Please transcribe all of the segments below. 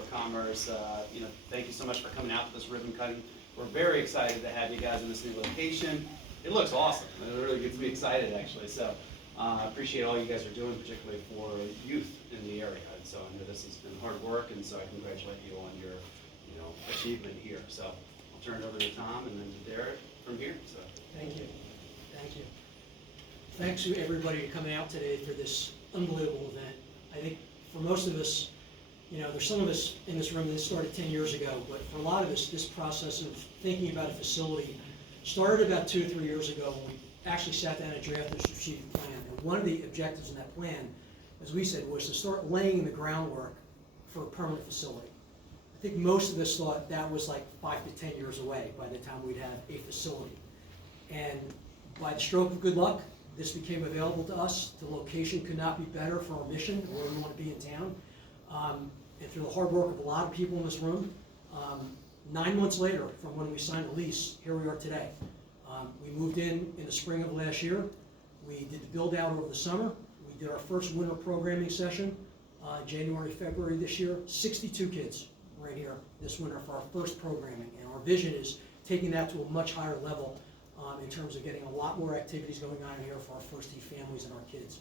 of Commerce. Thank you so much for coming out to this ribbon cutting. We're very excited to have you guys in this new location. It looks awesome. It really gets me excited, actually. So I appreciate all you guys are doing, particularly for youth in the area. And so I know this has been hard work, and so I congratulate you on your achievement here. So I'll turn it over to Tom and then to Derek from here. So thank you. Thank you. Thanks to everybody coming out today for this unbelievable event. I think for most of us, there's some of us in this room that started 10 years ago, but for a lot of us, this process of thinking about a facility started about 2 or 3 years ago when we actually sat down and drafted a strategic plan. And one of the objectives in that plan, as we said, was to start laying the groundwork for a permanent facility. I think most of us thought that was like 5 to 10 years away by the time we'd have a facility. And by the stroke of good luck, this became available to us. The location could not be better for our mission, where we want to be in town. And through the hard work of a lot of people in this room, 9 months later from when we signed the lease, here we are today. We moved in the spring of last year. We did the build out over the summer. We did our first winter programming session, January, February this year. 62 kids right here this winter for our first programming. And our vision is taking that to a much higher level in terms of getting a lot more activities going on here for our first team families and our kids.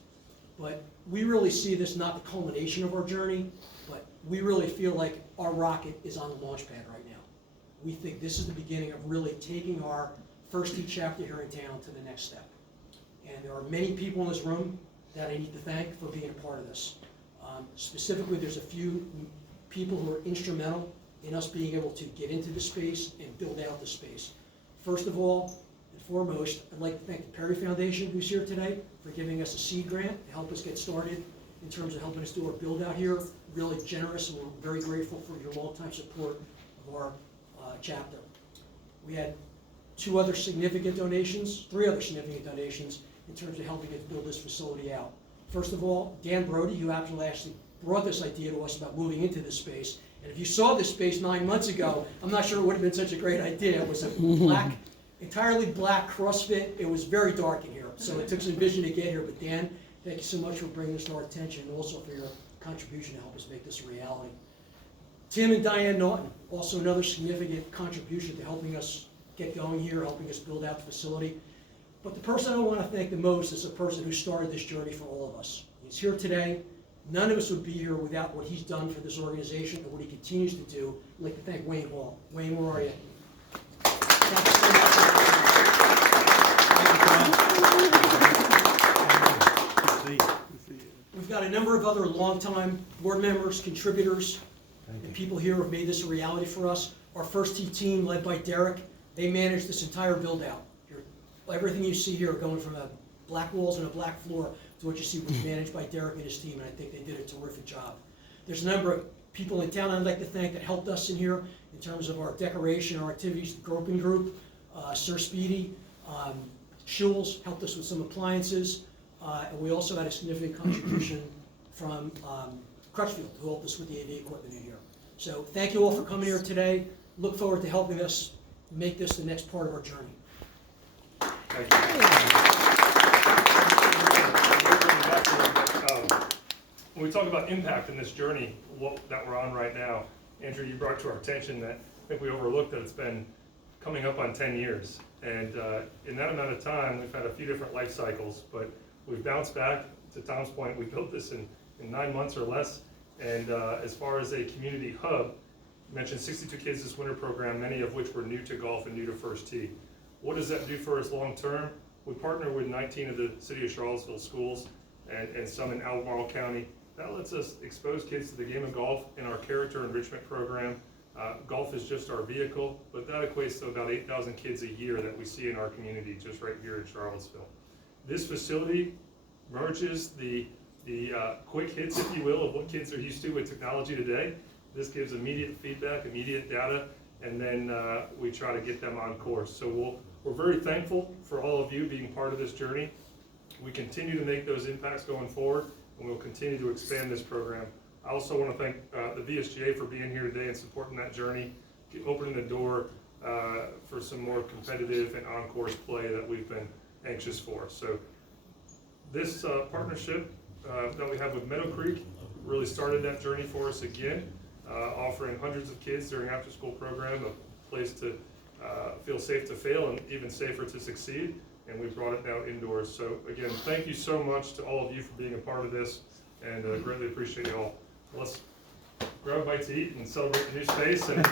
But we really see this not the culmination of our journey, but we really feel like our rocket is on the launch pad right now. We think this is the beginning of really taking our first team chapter here in town to the next step. And there are many people in this room that I need to thank for being a part of this. Specifically, there's a few people who are instrumental in us being able to get into the space and build out the space. First of all, and foremost, I'd like to thank the Perry Foundation, who's here today, for giving us a seed grant to help us get started in terms of helping us do our build out here. Really generous, and we're very grateful for your longtime support of our chapter. We had three other significant donations in terms of helping us build this facility out. First of all, Dan Brody, who actually brought this idea to us about moving into this space. And if you saw this space 9 months ago, I'm not sure it would have been such a great idea. It was a entirely black CrossFit. It was very dark in here, so it took some vision to get here. But Dan, thank you so much for bringing this to our attention, and also for your contribution to help us make this a reality. Tim and Diane Naughton, also another significant contribution to helping us get going here, helping us build out the facility. But the person I want to thank the most is the person who started this journey for all of us. He's here today. None of us would be here without what he's done for this organization and what he continues to do. I'd like to thank Wayne Hall. Wayne, where are you? Thank you so much. We've got a number of other longtime board members, contributors, and people here who have made this a reality for us. Our first team, led by Derek, they managed this entire build out. Everything you see here going from black walls and a black floor to what you see was managed by Derek and his team, and I think they did a terrific job. There's a number of people in town I'd like to thank that helped us in here in terms of our decoration, our activities. The Gropin Group, Sir Speedy, Schulz helped us with some appliances, and we also had a significant contribution from Crutchfield, who helped us with the AV equipment in here. So thank you all for coming here today. Look forward to helping us make this the next part of our journey. Thank you. When we talk about impact in this journey that we're on right now, Andrew, you brought to our attention that I think we overlooked that it's been coming up on 10 years. And in that amount of time, we've had a few different life cycles, but we've bounced back. To Tom's point, we built this in 9 months or less. And as far as a community hub, you mentioned 62 kids this winter program, many of which were new to golf and new to First Tee. What does that do for us long term? We partner with 19 of the city of Charlottesville schools and some in Albemarle County. That lets us expose kids to the game of golf in our character enrichment program. Golf is just our vehicle, but that equates to about 8,000 kids a year that we see in our community just right here in Charlottesville. This facility merges the quick hits, if you will, of what kids are used to with technology today. This gives immediate feedback, immediate data, and then we try to get them on course. So we're very thankful for all of you being part of this journey. We continue to make those impacts going forward, and we'll continue to expand this program. I also want to thank the VSGA for being here today and supporting that journey, opening the door for some more competitive and on-course play that we've been anxious for. So this partnership that we have with Meadow Creek really started that journey for us again. offering hundreds of kids during after-school program a place to feel safe to fail and even safer to succeed. And we brought it now indoors. So again, thank you so much to all of you for being a part of this, and greatly appreciate you all. Let's grab a bite to eat and celebrate the new space. And